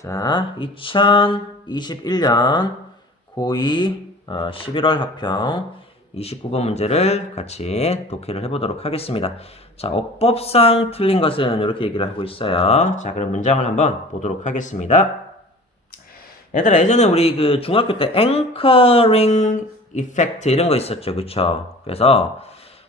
자, 2021년 고2 11월 학평 29번 문제를 같이 독해를 해보도록 하겠습니다. 자, 어법상 틀린 것은 이렇게 얘기를 하고 있어요. 자, 그럼 문장을 한번 보도록 하겠습니다. 얘들아, 예전에 우리 그 중학교 때 앵커링 이펙트 이런 거 있었죠. 그쵸? 그래서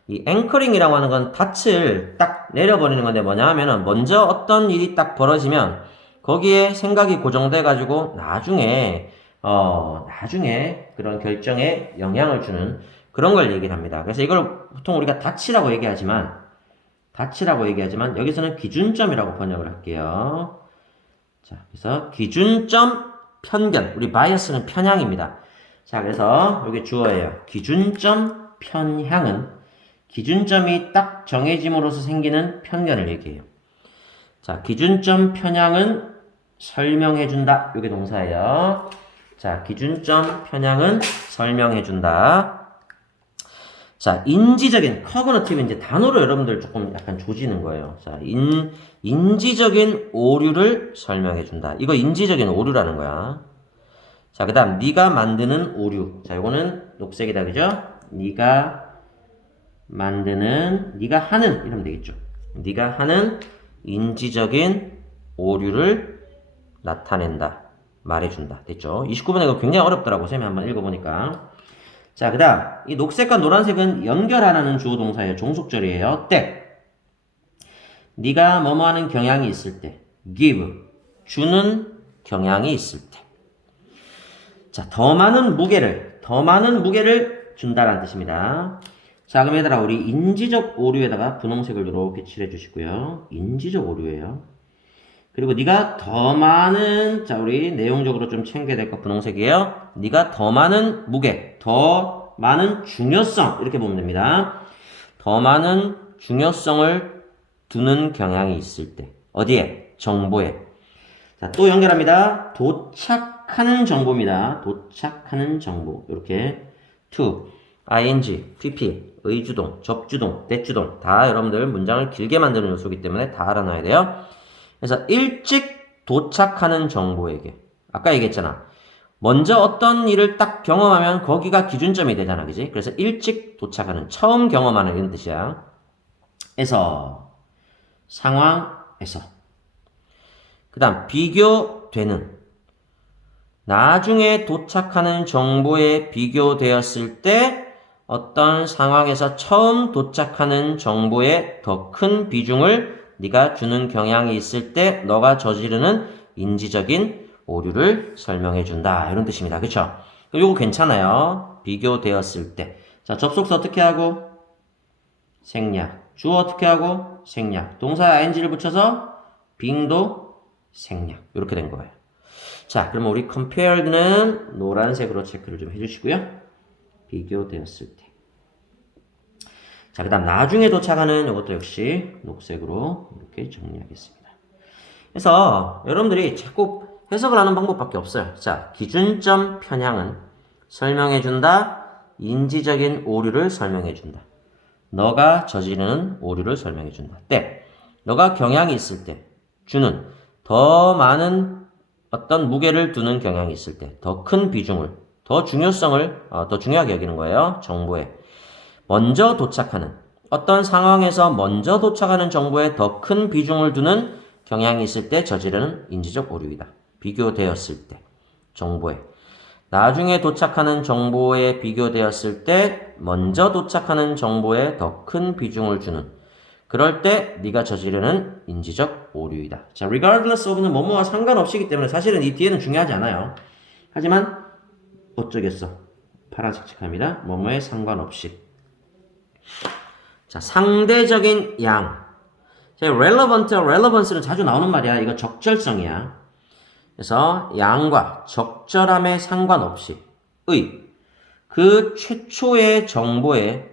이 앵커링이라고 하는 건 닻을 딱 내려버리는 건데 뭐냐 하면은 먼저 어떤 일이 딱 벌어지면 거기에 생각이 고정돼 가지고 나중에 그런 결정에 영향을 주는 그런 걸 얘기를 합니다. 그래서 이걸 보통 우리가 닻이라고 얘기하지만 여기서는 기준점이라고 번역을 할게요. 자, 그래서 기준점 편견. 우리 바이어스는 편향입니다. 자, 그래서 여기 주어예요. 기준점 편향은 기준점이 딱 정해짐으로써 생기는 편견을 얘기해요. 자, 기준점 편향은 설명해준다. 이게 동사예요. 자, 기준점 편향은 설명해준다. 자, 인지적인, 커그너티브 이제 단어로 여러분들 조금 약간 조지는 거예요. 자, 인지적인 오류를 설명해준다. 이거 인지적인 오류라는 거야. 자, 그 다음, 네가 만드는 오류. 자, 요거는 녹색이다, 그죠? 네가 하는, 이러면 되겠죠. 네가 하는 인지적인 오류를 나타낸다. 말해준다. 됐죠? 29번에 이거 굉장히 어렵더라고. 쌤이 한번 읽어보니까. 자, 그 다음, 이 녹색과 노란색은 연결하라는 주어 동사예요. 종속절이에요. 때. 네가 뭐뭐 하는 경향이 있을 때. give. 주는 경향이 있을 때. 자, 더 많은 무게를 준다라는 뜻입니다. 자, 그럼 얘들아, 우리 인지적 오류에다가 분홍색을 이렇게 칠해 주시고요. 인지적 오류예요. 그리고 네가 더 많은, 자, 우리 내용적으로 좀 챙겨야 될 거 분홍색이에요. 네가 더 많은 무게, 더 많은 중요성, 이렇게 보면 됩니다. 더 많은 중요성을 두는 경향이 있을 때. 어디에? 정보에. 자, 또 연결합니다. 도착하는 정보입니다. 도착하는 정보. 이렇게 to, ing, pp, 의주동, 접주동, 대주동 다 여러분들 문장을 길게 만드는 요소이기 때문에 다 알아놔야 돼요. 그래서 일찍 도착하는 정보에게 아까 얘기했잖아. 먼저 어떤 일을 딱 경험하면 거기가 기준점이 되잖아. 그지? 그래서 일찍 도착하는 처음 경험하는 이런 뜻이야. 상황에서 그 다음 비교되는 나중에 도착하는 정보에 비교되었을 때 어떤 상황에서 처음 도착하는 정보에 더 큰 비중을 네가 주는 경향이 있을 때 너가 저지르는 인지적인 오류를 설명해 준다. 이런 뜻입니다. 그쵸? 요거 괜찮아요. 비교되었을 때. 자, 접속사 어떻게 하고? 생략. 주어 어떻게 하고? 생략. 동사 ing를 붙여서 빙도 생략. 이렇게 된 거예요. 자, 그러면 우리 compared는 노란색으로 체크를 좀 해주시고요. 비교되었을 때. 자, 그 다음 나중에 도착하는 이것도 역시 녹색으로 이렇게 정리하겠습니다. 그래서 여러분들이 자꾸 해석을 하는 방법밖에 없어요. 자, 기준점 편향은 설명해준다. 인지적인 오류를 설명해준다. 너가 저지르는 오류를 설명해준다. 때, 너가 경향이 있을 때, 주는 더 많은 어떤 무게를 두는 경향이 있을 때, 더 큰 비중을, 더 중요하게 여기는 거예요. 정보에. 먼저 도착하는, 어떤 상황에서 먼저 도착하는 정보에 더 큰 비중을 두는 경향이 있을 때 저지르는 인지적 오류이다. 비교되었을 때, 정보에. 나중에 도착하는 정보에 비교되었을 때 먼저 도착하는 정보에 더 큰 비중을 주는 그럴 때 네가 저지르는 인지적 오류이다. 자, regardless of는 뭐뭐와 상관없이기 때문에 사실은 이 뒤에는 중요하지 않아요. 하지만 어쩌겠어. 파란색 칙합니다. 뭐뭐에 상관없이. 자, 상대적인 양. 자, relevant, relevance는 자주 나오는 말이야. 이거 적절성이야. 그래서 양과 적절함에 상관없이 그 최초의 정보의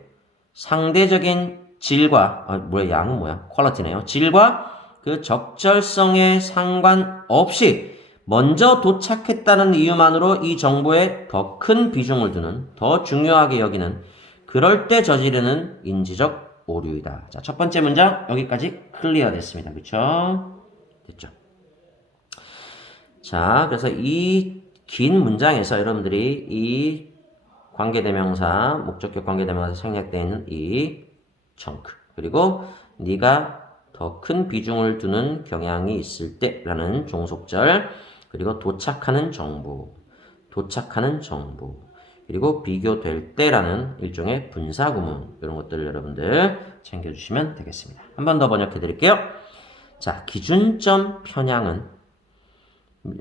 상대적인 질과 양은 뭐야? 퀄리티네요. 질과 그 적절성에 상관없이 먼저 도착했다는 이유만으로 이 정보에 더 큰 비중을 두는, 더 중요하게 여기는 그럴 때 저지르는 인지적 오류이다. 자, 첫 번째 문장 여기까지 클리어 됐습니다. 그쵸? 됐죠? 자, 그래서 이 긴 문장에서 여러분들이 이 관계대명사, 목적격 관계대명사 생략되어 있는 이 chunk, 그리고 네가 더 큰 비중을 두는 경향이 있을 때라는 종속절, 그리고 도착하는 정보, 그리고 비교될 때라는 일종의 분사구문, 이런 것들을 여러분들 챙겨주시면 되겠습니다. 한 번 더 번역해 드릴게요. 자, 기준점 편향은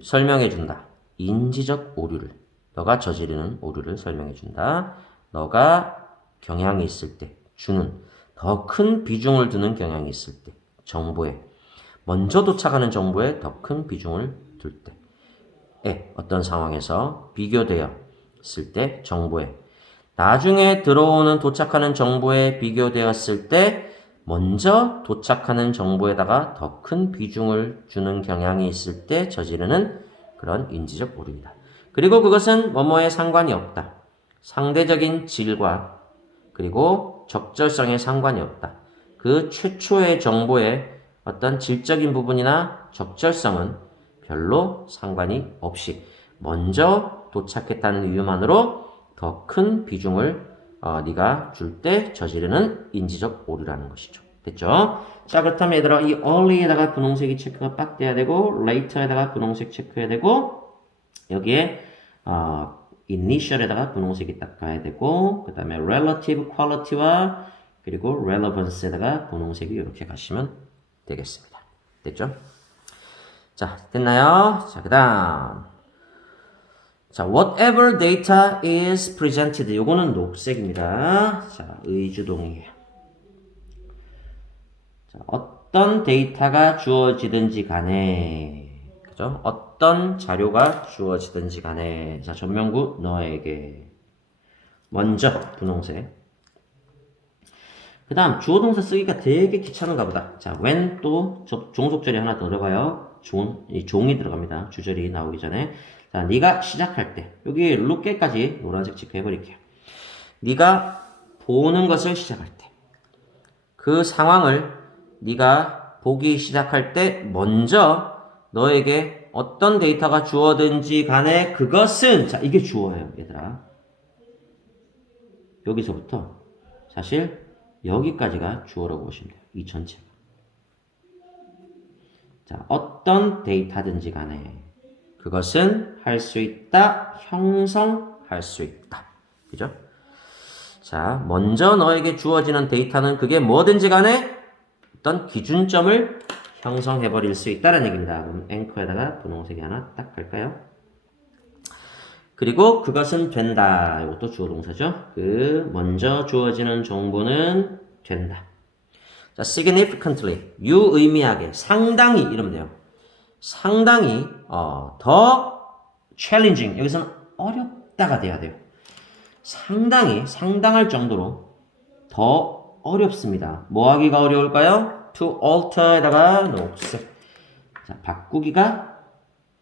설명해준다. 인지적 오류를, 너가 저지르는 오류를 설명해준다. 너가 경향이 있을 때, 주는, 더 큰 비중을 두는 경향이 있을 때, 정보에, 먼저 도착하는 정보에 더 큰 비중을 둘 때, 어떤 상황에서 비교되었을 때, 정보에, 나중에 들어오는 도착하는 정보에 비교되었을 때, 먼저 도착하는 정보에다가 더 큰 비중을 주는 경향이 있을 때 저지르는 그런 인지적 오류이다. 그리고 그것은 뭐뭐에 상관이 없다. 상대적인 질과 그리고 적절성에 상관이 없다. 그 최초의 정보의 어떤 질적인 부분이나 적절성은 별로 상관이 없이 먼저 도착했다는 이유만으로 더 큰 비중을 네가 줄 때 저지르는 인지적 오류라는 것이죠. 됐죠? 자, 그렇다면 얘들아 이 early에다가 분홍색이 체크가 빡 돼야 되고 later에다가 분홍색 체크해야 되고 여기에 initial에다가 분홍색이 딱 가야 되고 그 다음에 relative quality와 그리고 relevance에다가 분홍색이 이렇게 가시면 되겠습니다. 됐죠? 자, 됐나요? 자, 그 다음 자, whatever data is presented. 요거는 녹색입니다. 자, 의주동이에요. 자, 어떤 데이터가 주어지든지 간에, 그죠? 어떤 자료가 주어지든지 간에, 자, 전명구 너에게. 먼저, 분홍색. 그 다음, 주어 동사 쓰기가 되게 귀찮은가 보다. 자, when 또 종속절이 하나 더 들어가요. 종이 들어갑니다. 주절이 나오기 전에. 자, 네가 시작할 때 여기 look at까지 노란색 체크해 버릴게요. 네가 보는 것을 시작할 때 그 상황을 네가 보기 시작할 때 먼저 너에게 어떤 데이터가 주어든지 간에 그것은 자, 이게 주어예요, 얘들아. 여기서부터 사실 여기까지가 주어라고 보시면 돼요. 이 전체가. 자, 어떤 데이터든지 간에 그것은 할 수 있다, 형성할 수 있다. 그죠? 자, 먼저 너에게 주어지는 데이터는 그게 뭐든지 간에 어떤 기준점을 형성해버릴 수 있다는 얘기입니다. 그럼 앵커에다가 분홍색이 하나 딱 갈까요? 그리고 그것은 된다. 이것도 주어 동사죠. 그 먼저 주어지는 정보는 된다. 자, significantly, 유의미하게, 상당히 이러면 돼요. 상당히 더 challenging, 여기서는 어렵다가 돼야 돼요. 상당할 정도로 더 어렵습니다. 뭐 하기가 어려울까요? to alter에다가 녹색. 자, 바꾸기가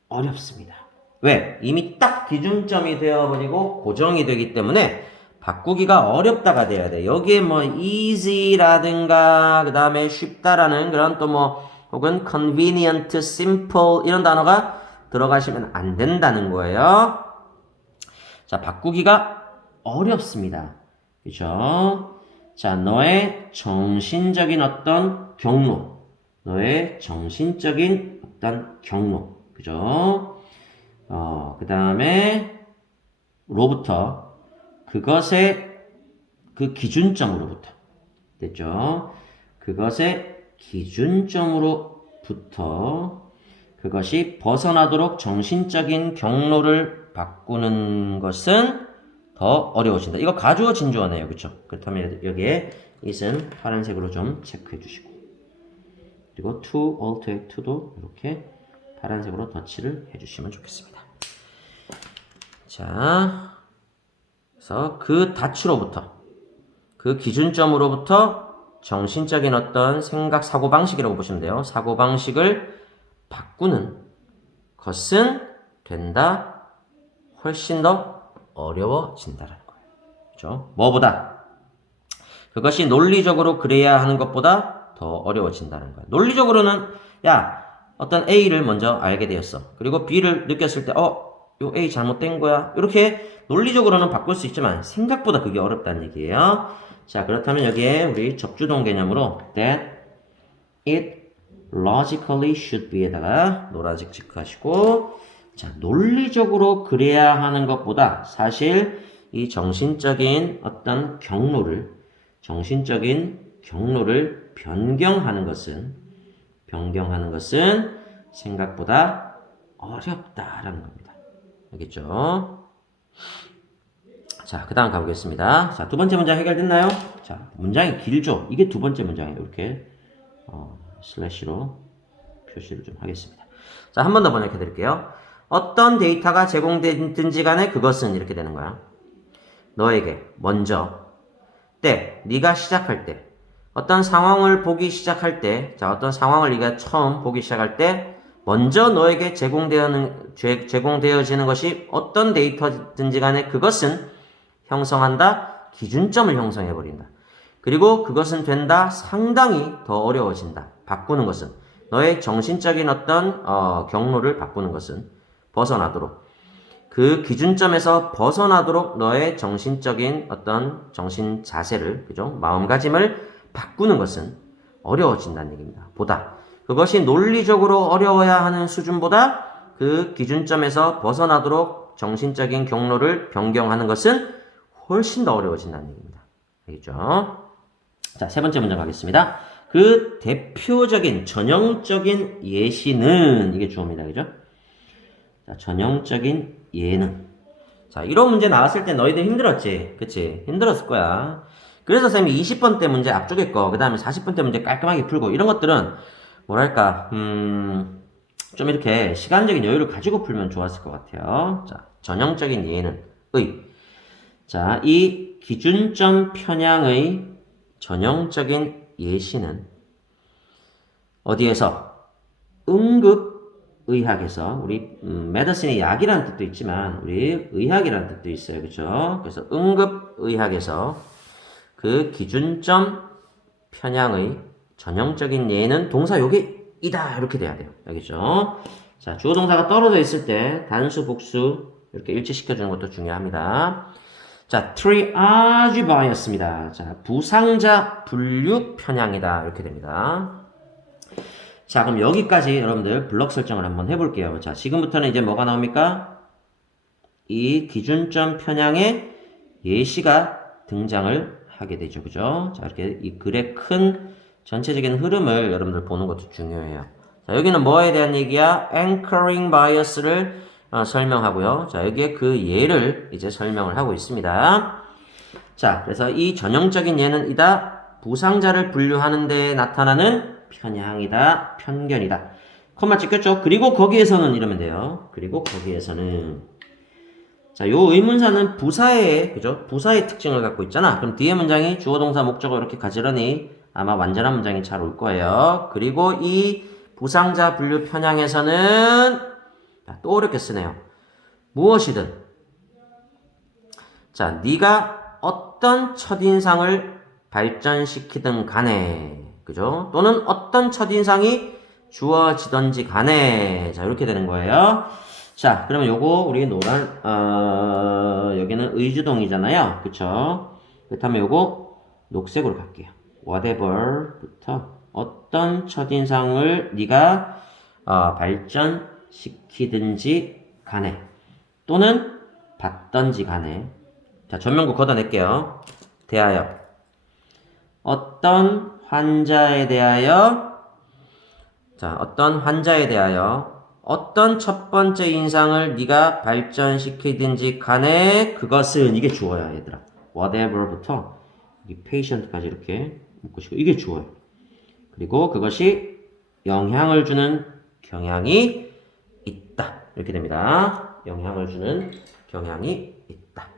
어렵습니다. 왜? 이미 딱 기준점이 되어버리고 고정이 되기 때문에 바꾸기가 어렵다가 돼야 돼. 여기에 뭐 easy라든가 그 다음에 쉽다라는 그런 또 뭐 혹은 convenient, simple 이런 단어가 들어가시면 안 된다는 거예요. 자, 바꾸기가 어렵습니다. 그죠? 자, 너의 정신적인 어떤 경로, 너의 정신적인 어떤 경로, 그죠? 그 다음에 로부터 그것의 그 기준점으로부터 됐죠? 그것의 기준점으로부터 그것이 벗어나도록 정신적인 경로를 바꾸는 것은 더 어려워진다. 이거 가주어 진주어네요. 그쵸? 그렇다면 여기에 is은 파란색으로 좀 체크해 주시고 그리고 to, alter, to도 이렇게 파란색으로 덧칠을 해주시면 좋겠습니다. 자, 그래서 그 닻으로부터 그 기준점으로부터 정신적인 어떤 생각, 사고방식이라고 보시면 돼요. 사고방식을 바꾸는 것은 된다, 훨씬 더 어려워진다는 거예요. 그렇죠? 뭐보다? 그것이 논리적으로 그래야 하는 것보다 더 어려워진다는 거예요. 논리적으로는 야, 어떤 A를 먼저 알게 되었어. 그리고 B를 느꼈을 때, 요 A 잘못된 거야. 이렇게 논리적으로는 바꿀 수 있지만 생각보다 그게 어렵다는 얘기예요. 자, 그렇다면 여기에 우리 접주동 개념으로 that it logically should be에다가 노란색 체크하시고, 자, 논리적으로 그래야 하는 것보다 사실 이 정신적인 경로를 변경하는 것은 생각보다 어렵다라는 겁니다. 알겠죠? 자, 그 다음 가보겠습니다. 자, 두 번째 문장 해결됐나요? 자, 문장이 길죠? 이게 두 번째 문장이에요. 이렇게, 슬래시로 표시를 좀 하겠습니다. 자, 한 번 더 번역해 드릴게요. 어떤 데이터가 제공되든지 간에 그것은 이렇게 되는 거야. 너에게 먼저 네가 시작할 때 어떤 상황을 보기 시작할 때, 자, 어떤 상황을 네가 처음 보기 시작할 때 먼저 너에게 제공되어지는 것이 어떤 데이터든지 간에 그것은 형성한다, 기준점을 형성해버린다. 그리고 그것은 된다, 상당히 더 어려워진다. 바꾸는 것은 너의 정신적인 어떤 경로를 바꾸는 것은 벗어나도록, 그 기준점에서 벗어나도록 너의 정신적인 어떤 정신 자세를, 그죠? 마음가짐을 바꾸는 것은 어려워진다는 얘기입니다. 그것이 논리적으로 어려워야 하는 수준보다 그 기준점에서 벗어나도록 정신적인 경로를 변경하는 것은 훨씬 더 어려워진다는 얘기입니다. 알겠죠? 자, 세 번째 문장 가겠습니다. 그 대표적인 전형적인 예시는, 이게 주어입니다. 그죠? 자, 전형적인 예는. 자, 이런 문제 나왔을 때 너희들 힘들었지? 그치? 힘들었을 거야. 그래서 쌤이 20번 때 문제 앞쪽에 거, 그 다음에 40번 때 문제 깔끔하게 풀고, 이런 것들은, 뭐랄까, 좀 이렇게 시간적인 여유를 가지고 풀면 좋았을 것 같아요. 자, 전형적인 예는, 자, 이 기준점 편향의 전형적인 예시는 어디에서? 응급의학에서, 우리 메디신이 약이라는 뜻도 있지만 우리 의학이라는 뜻도 있어요. 그렇죠? 그래서 응급의학에서 그 기준점 편향의 전형적인 예는 동사 요게이다, 이렇게 돼야 돼요. 알겠죠? 자, 주어 동사가 떨어져 있을 때 단수 복수 이렇게 일치시켜 주는 것도 중요합니다. 자, triage bias입니다. 자, 부상자 분류 편향이다, 이렇게 됩니다. 자, 그럼 여기까지 여러분들 블록 설정을 한번 해볼게요. 자, 지금부터는 이제 뭐가 나옵니까? 이 기준점 편향의 예시가 등장을 하게 되죠. 그죠? 자, 이렇게 이 글의 큰 전체적인 흐름을 여러분들 보는 것도 중요해요. 자, 여기는 뭐에 대한 얘기야? anchoring bias를 설명하고요. 자, 여기에 그 예를 이제 설명을 하고 있습니다. 자, 그래서 이 전형적인 예는 이다. 부상자를 분류하는 데 나타나는 편향이다, 편견이다. 콤마 찍혔죠? 그리고 거기에서는 이러면 돼요. 그리고 거기에서는. 자, 요 의문사는 부사의, 그죠? 부사의 특징을 갖고 있잖아. 그럼 뒤에 문장이 주어, 동사, 목적어 이렇게 가지런히 아마 완전한 문장이 잘 올 거예요. 그리고 이 부상자 분류 편향에서는 또 어렵게 쓰네요. 무엇이든. 자, 네가 어떤 첫인상을 발전시키든 간에, 그죠? 또는 어떤 첫인상이 주어지던지 간에, 자, 이렇게 되는 거예요. 자, 그러면 요거 우리 노란, 여기는 의주동이잖아요. 그쵸? 그렇다면 요거 녹색으로 갈게요. whatever부터 어떤 첫인상을 네가 발전시키든지 간에, 또는 받던지 간에. 자, 전면구 걷어낼게요. 대하여 어떤 환자에 대하여, 자, 어떤 환자에 대하여 어떤 첫 번째 인상을 네가 발전시키든지 간에 그것은, 이게 주어야 얘들아. whatever부터 이 patient까지 이렇게 묶으시고, 이게 주어요. 그리고 그것이 영향을 주는 경향이 있다, 이렇게 됩니다. 영향을 주는 경향이 있다.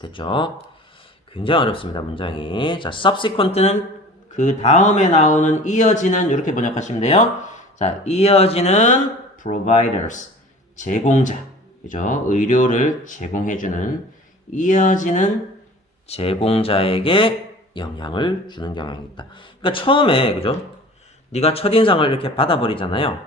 됐죠? 굉장히 어렵습니다, 문장이. 자, subsequent는 그 다음에 나오는 이어지는, 이렇게 번역하시면 돼요. 자, 이어지는 providers, 제공자, 그죠? 의료를 제공해주는 이어지는 제공자에게 영향을 주는 경향이 있다. 그러니까 처음에, 그죠? 네가 첫인상을 이렇게 받아버리잖아요.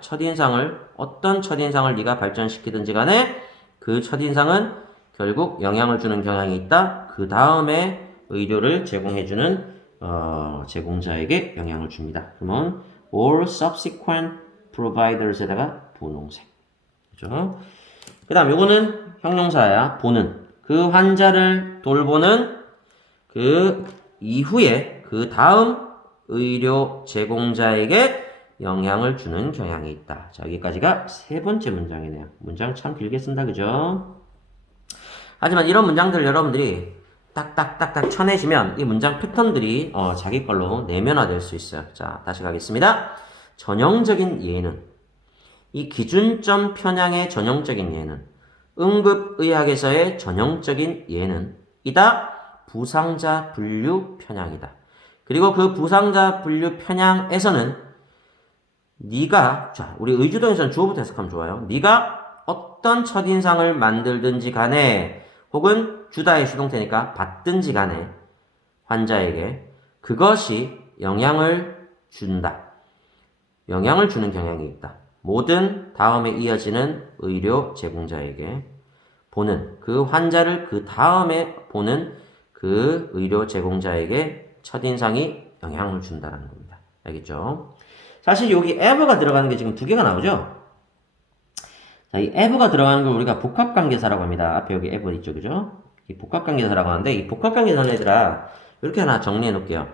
어떤 첫인상을 네가 발전시키든지 간에 그 첫인상은 결국 영향을 주는 경향이 있다. 그 다음에 의료를 제공해주는 제공자에게 영향을 줍니다. 그러면 all subsequent providers에다가 분홍색. 그죠? 그 다음 요거는 형용사야. 보는. 그 환자를 돌보는 그 이후에 그 다음 의료 제공자에게 영향을 주는 경향이 있다. 자, 여기까지가 세 번째 문장이네요. 문장 참 길게 쓴다, 그죠? 하지만 이런 문장들을 여러분들이 딱딱딱딱 쳐내시면 이 문장 패턴들이 자기 걸로 내면화될 수 있어요. 자, 다시 가겠습니다. 전형적인 예는 이 기준점 편향의 전형적인 예는 응급의학에서의 전형적인 예는 이다 부상자 분류 편향이다. 그리고 그 부상자 분류 편향에서는 네가 자 우리 의주동에서는 주어부터 해석하면 좋아요. 네가 어떤 첫인상을 만들든지 간에 혹은 주다의 수동태니까 받든지 간에 환자에게 그것이 영향을 준다. 영향을 주는 경향이 있다. 모든 다음에 이어지는 의료 제공자에게 보는 그 환자를 그 다음에 보는 그 의료 제공자에게 첫인상이 영향을 준다는 겁니다. 알겠죠? 사실 여기 ever가 들어가는 게 지금 두 개가 나오죠? 자, 이 ever가 들어가는 걸 우리가 복합관계사라고 합니다. 앞에 여기 ever 있죠, 그죠? 이 복합관계사라고 하는데 이 복합관계사는 얘들아 이렇게 하나 정리해 놓을게요.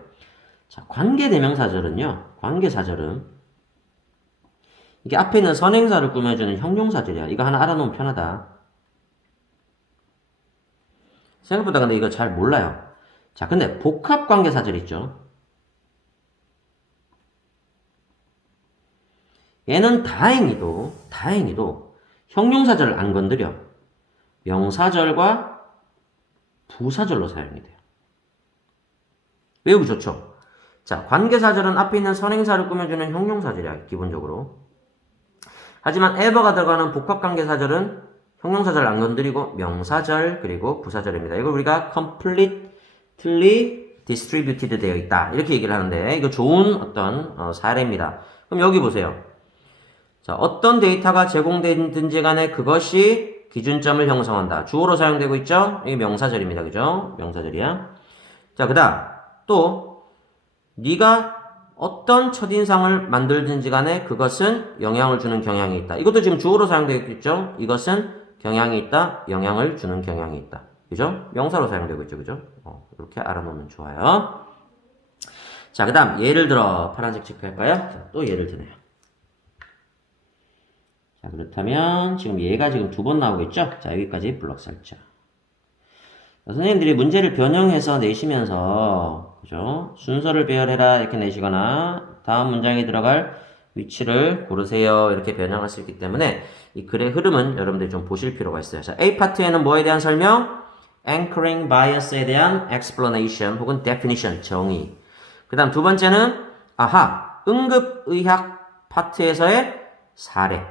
자, 관계대명사절은요. 관계사절은 이게 앞에 있는 선행사를 꾸며주는 형용사절이야. 이거 하나 알아놓으면 편하다. 생각보다 근데 이거 잘 몰라요. 자, 근데 복합관계사절 있죠. 얘는 다행히도 형용사절을 안 건드려. 명사절과 부사절로 사용이 돼요. 외우기 좋죠? 자, 관계사절은 앞에 있는 선행사를 꾸며주는 형용사절이야, 기본적으로. 하지만 ever가 들어가는 복합관계사절은 형용사절 안 건드리고 명사절 그리고 부사절입니다. 이걸 우리가 completely distributed 되어 있다. 이렇게 얘기를 하는데 이거 좋은 어떤 사례입니다. 그럼 여기 보세요. 자, 어떤 데이터가 제공되든지 간에 그것이 기준점을 형성한다. 주어로 사용되고 있죠? 이게 명사절입니다. 그죠? 명사절이야. 자, 그 다음 또 네가 어떤 첫인상을 만들든지 간에 그것은 영향을 주는 경향이 있다. 이것도 지금 주어로 사용되고 있죠? 이것은 경향이 있다. 영향을 주는 경향이 있다. 그죠? 명사로 사용되고 있죠. 그죠? 이렇게 알아놓으면 좋아요. 자, 그 다음 예를 들어 파란색 체크할까요? 자, 또 예를 드네요. 자, 그렇다면 지금 얘가 지금 두 번 나오고 있죠? 자, 여기까지 블럭 설정. 선생님들이 문제를 변형해서 내시면서 그죠? 순서를 배열해라 이렇게 내시거나 다음 문장에 들어갈 위치를 고르세요 이렇게 변형할 수 있기 때문에 이 글의 흐름은 여러분들이 좀 보실 필요가 있어요. 자, A 파트에는 뭐에 대한 설명? Anchoring bias에 대한 explanation 혹은 definition 정의. 그 다음 두 번째는 응급의학 파트에서의 사례.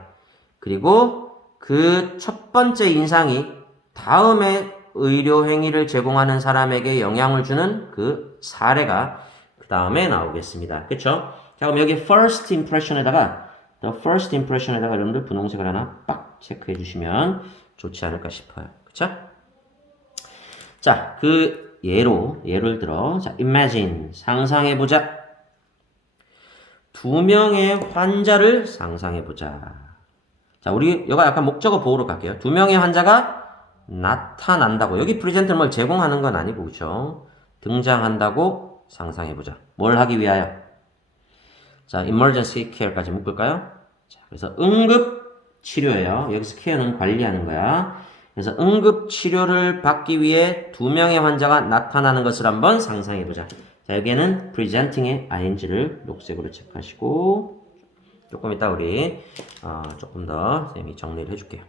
그리고 그 첫 번째 인상이 다음에 의료 행위를 제공하는 사람에게 영향을 주는 그 사례가 그 다음에 나오겠습니다. 그쵸? 자, 그럼 여기 first impression에다가 여러분들 분홍색을 하나 빡 체크해 주시면 좋지 않을까 싶어요. 그쵸? 자, 그 예를 들어 자, imagine 상상해보자. 두 명의 환자를 상상해보자. 자, 우리 이거 약간 목적어 보호로 갈게요. 두 명의 환자가 나타난다고. 여기 프레젠트는 뭘 제공하는 건 아니고, 그쵸? 등장한다고 상상해보자. 뭘 하기 위하여? 자, emergency care까지 묶을까요? 자, 그래서 응급치료예요. 여기서 care는 관리하는 거야. 그래서 응급치료를 받기 위해 두 명의 환자가 나타나는 것을 한번 상상해보자. 자, 여기에는 presenting의 ing를 녹색으로 체크하시고, 조금 이따 우리, 조금 더 선생님이 정리를 해줄게요.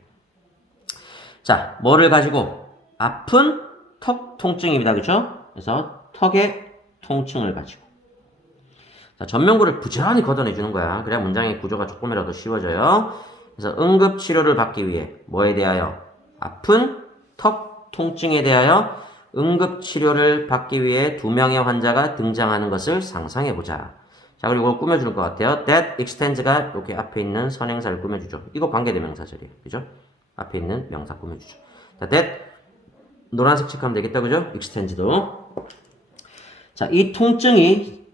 자, 뭐를 가지고? 아픈 턱 통증입니다. 그쵸? 그래서 턱의 통증을 가지고. 자, 전면구를 부지런히 걷어내주는 거야. 그래야 문장의 구조가 조금이라도 쉬워져요. 그래서 응급치료를 받기 위해 뭐에 대하여? 아픈 턱 통증에 대하여 응급치료를 받기 위해 두 명의 환자가 등장하는 것을 상상해보자. 자, 그리고 이걸 꾸며주는 것 같아요. That extens가 이렇게 앞에 있는 선행사를 꾸며주죠. 이거 관계대명사절이에요. 그죠? 앞에 있는 명사 꾸며주죠. 자, that 노란색 체크하면 되겠다. 그죠? extens도. 자, 이 통증이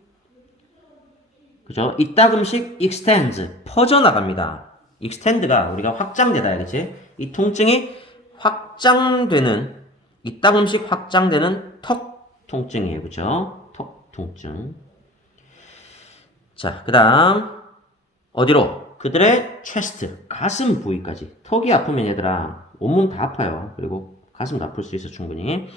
그죠? 이따금씩 extends 퍼져나갑니다. extend가 우리가 확장되다, 그치? 이 통증이 확장되는 이따금씩 확장되는 턱 통증이에요. 그죠? 턱 통증. 자, 그 다음 어디로? 그들의 chest, 가슴 부위까지. 턱이 아프면 얘들아 온몸 다 아파요. 그리고 가슴도 아플 수 있어 충분히.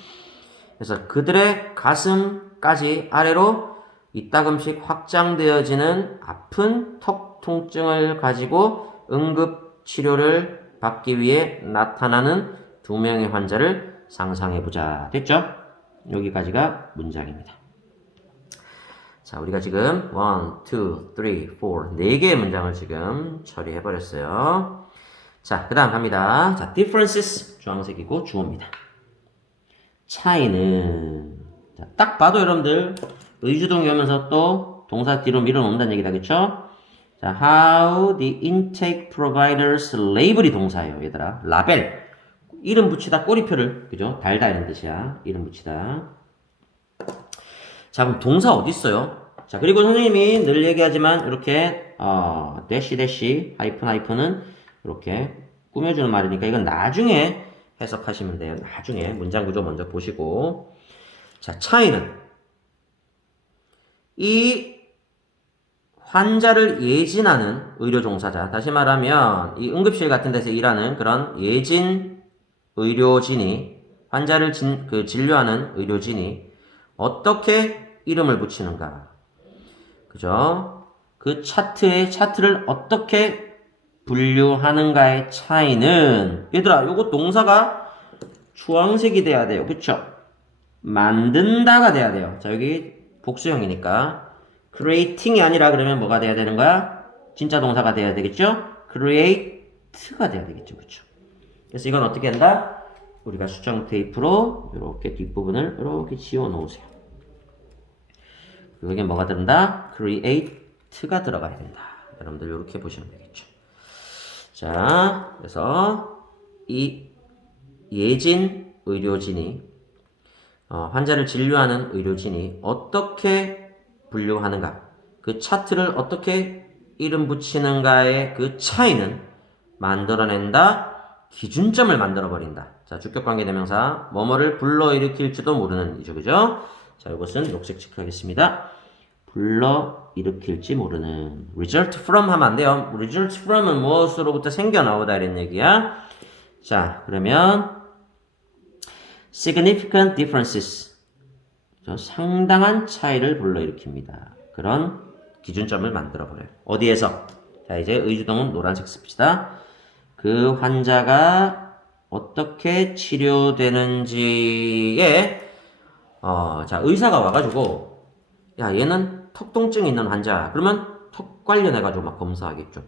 그래서 그들의 가슴까지 아래로 이따금씩 확장되어지는 아픈 턱 통증을 가지고 응급 치료를 받기 위해 나타나는 두 명의 환자를 상상해보자. 됐죠? 여기까지가 문장입니다. 자, 우리가 지금 1, 2, 3, 4, 4개의 문장을 지금 처리해버렸어요. 자, 그 다음 갑니다. 자, differences 주황색이고 주어입니다. 차이는 자, 딱 봐도 여러분들 의주동이 오면서 또 동사 뒤로 밀어놓는다는 얘기다. 그쵸? 자, how the intake providers label이 동사예요. 얘들아. 라벨. 이름 붙이다 꼬리표를 그죠? 달다 이런 뜻이야. 이름 붙이다. 자, 그럼 동사 어디 있어요? 자, 그리고 선생님이 늘 얘기하지만 이렇게 대시 대시 하이픈 하이픈은 이렇게 꾸며주는 말이니까 이건 나중에 해석하시면 돼요. 나중에 문장 구조 먼저 보시고. 자, 차이는 이 환자를 예진하는 의료 종사자, 다시 말하면 이 응급실 같은 데서 일하는 그런 예진 의료진이 환자를 진료하는 의료진이 어떻게 이름을 붙이는가? 그죠? 그 차트를 어떻게 분류하는가의 차이는 얘들아, 요거 동사가 주황색이 돼야 돼요. 그쵸? 만든다가 돼야 돼요. 자, 여기 복수형이니까 creating이 아니라 그러면 뭐가 돼야 되는 거야? 진짜 동사가 돼야 되겠죠? create가 돼야 되겠죠. 그쵸? 그래서 이건 어떻게 한다? 우리가 수정 테이프로 이렇게 뒷부분을 이렇게 지워 놓으세요. 여기에 뭐가 들어간다? create가 들어가야 된다. 여러분들 이렇게 보시면 되겠죠. 자, 그래서 이 예진 의료진이 환자를 진료하는 의료진이 어떻게 분류하는가, 그 차트를 어떻게 이름 붙이는가의 그 차이는 만들어낸다, 기준점을 만들어버린다. 자, 주격관계대명사 뭐뭐를 불러일으킬지도 모르는 이죠. 그죠? 자, 이것은 녹색 체크하겠습니다. 불러일으킬지 모르는 result from 하면 안 돼요. result from은 무엇으로부터 생겨나오다 이런 얘기야. 자, 그러면 significant differences 상당한 차이를 불러일으킵니다. 그런 기준점을 만들어버려요. 어디에서? 자, 이제 의주동은 노란색 씁시다. 그 환자가 어떻게 치료되는지에 자, 의사가 와가지고 야, 얘는 턱 통증 있는 환자. 그러면 턱 관련해가지고 막 검사하겠죠.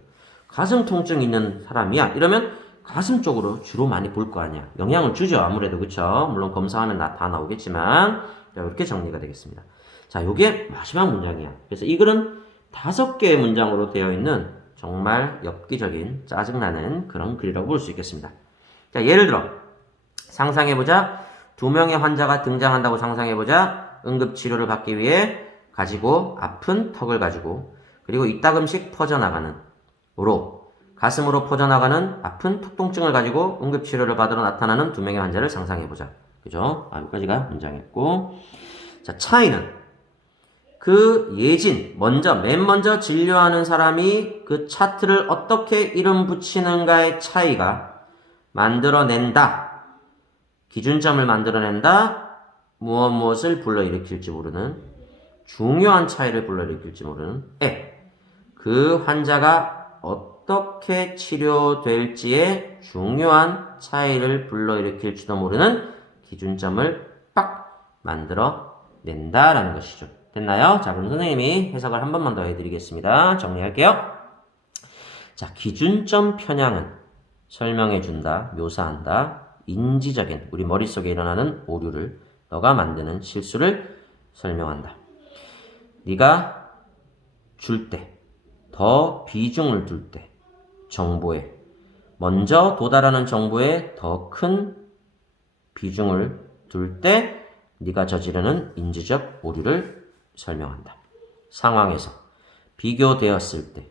가슴 통증 있는 사람이야. 이러면 가슴 쪽으로 주로 많이 볼 거 아니야. 영향을 주죠. 아무래도. 그쵸? 물론 검사하면 다 나오겠지만. 자, 이렇게 정리가 되겠습니다. 자, 요게 마지막 문장이야. 그래서 이 글은 5개의 문장으로 되어 있는 정말 엽기적인 짜증나는 그런 글이라고 볼 수 있겠습니다. 자, 예를 들어 상상해보자. 2명의 환자가 등장한다고 상상해보자. 응급치료를 받기 위해 가지고 아픈 턱을 가지고 그리고 이따금씩 퍼져나가는 가슴으로 퍼져나가는 아픈 턱 통증을 가지고 응급치료를 받으러 나타나는 2명의 환자를 상상해보자. 그죠? 여기까지가 문장이었고. 자, 차이는 그 예진, 맨 먼저 진료하는 사람이 그 차트를 어떻게 이름 붙이는가의 차이가 만들어낸다. 기준점을 만들어낸다. 무엇을 불러일으킬지 모르는 중요한 차이를 불러일으킬지 모르는 그 환자가 어떻게 치료될지의 중요한 차이를 불러일으킬지도 모르는 기준점을 빡 만들어낸다라는 것이죠. 됐나요? 자, 그럼 선생님이 해석을 한 번만 더 해드리겠습니다. 정리할게요. 자, 기준점 편향은 설명해준다, 묘사한다, 인지적인 우리 머릿속에 일어나는 오류를 너가 만드는 실수를 설명한다. 네가 줄 때, 더 비중을 둘 때, 정보에, 먼저 도달하는 정보에 더 큰 비중을 둘 때 네가 저지르는 인지적 오류를 설명한다. 상황에서 비교되었을 때,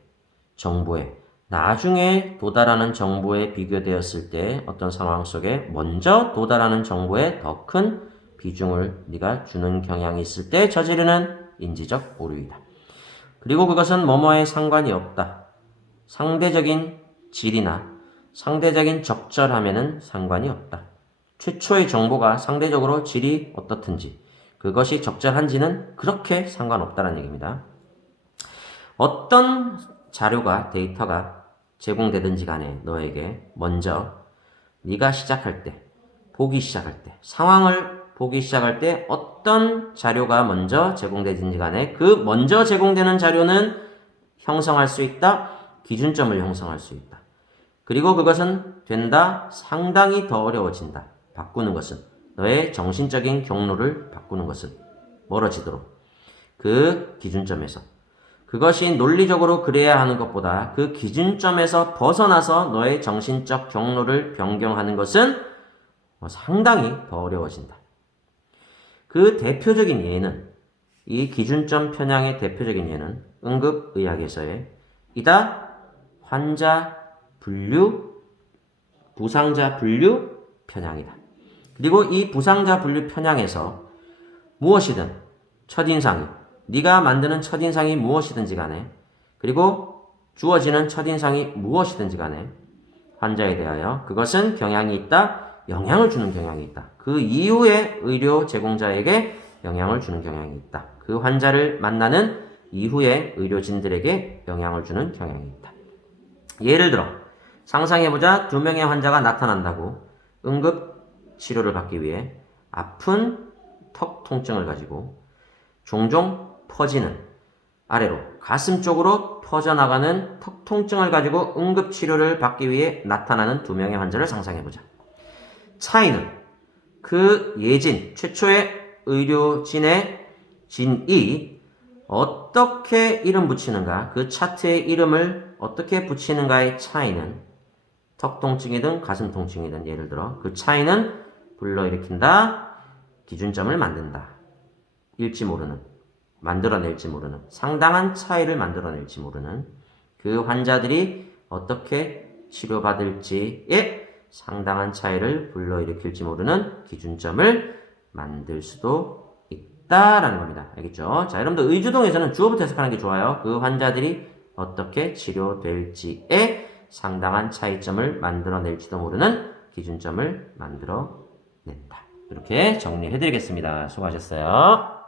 정보에 나중에 도달하는 정보에 비교되었을 때 어떤 상황 속에 먼저 도달하는 정보에 더 큰 비중을 네가 주는 경향이 있을 때 저지르는 인지적 오류이다. 그리고 그것은 뭐뭐에 상관이 없다. 상대적인 질이나 상대적인 적절함에는 상관이 없다. 최초의 정보가 상대적으로 질이 어떻든지 그것이 적절한지는 그렇게 상관없다는 얘기입니다. 어떤 자료가 데이터가 제공되든지 간에 너에게 먼저 네가 시작할 때, 보기 시작할 때, 상황을 보기 시작할 때 어떤 자료가 먼저 제공되든지 간에 그 먼저 제공되는 자료는 형성할 수 있다. 기준점을 형성할 수 있다. 그리고 그것은 된다. 상당히 더 어려워진다. 바꾸는 것은 너의 정신적인 경로를 바꾸는 것은 멀어지도록 그 기준점에서 그것이 논리적으로 그래야 하는 것보다 그 기준점에서 벗어나서 너의 정신적 경로를 변경하는 것은 상당히 더 어려워진다. 그 대표적인 예는 이 기준점 편향의 대표적인 예는 응급의학에서의 이다 환자 분류, 부상자 분류 편향이다. 그리고 이 부상자 분류 편향에서 무엇이든 첫인상이 네가 만드는 첫인상이 무엇이든지 간에 그리고 주어지는 첫인상이 무엇이든지 간에 환자에 대하여 그것은 경향이 있다. 영향을 주는 경향이 있다. 그 이후에 의료 제공자에게 영향을 주는 경향이 있다. 그 환자를 만나는 이후에 의료진들에게 영향을 주는 경향이 있다. 예를 들어 상상해보자. 2명의 환자가 나타난다고 응급치료를 받기 위해 아픈 턱 통증을 가지고 종종 퍼지는 아래로 가슴 쪽으로 퍼져나가는 턱 통증을 가지고 응급치료를 받기 위해 나타나는 2명의 환자를 상상해보자. 차이는 그 예진, 최초의 의료진의 진이 어떻게 이름 붙이는가, 그 차트의 이름을 어떻게 붙이는가의 차이는 턱 통증이든 가슴 통증이든 예를 들어 그 차이는 불러일으킨다. 기준점을 만든다. 일지 모르는, 만들어낼지 모르는, 상당한 차이를 만들어낼지 모르는 그 환자들이 어떻게 치료받을지에 상당한 차이를 불러일으킬지 모르는 기준점을 만들 수도 있다라는 겁니다. 알겠죠? 자, 여러분들 의주동에서는 주어부터 해석하는 게 좋아요. 그 환자들이 어떻게 치료될지에 상당한 차이점을 만들어낼지도 모르는 기준점을 만들어낸다. 이렇게 정리해드리겠습니다. 수고하셨어요.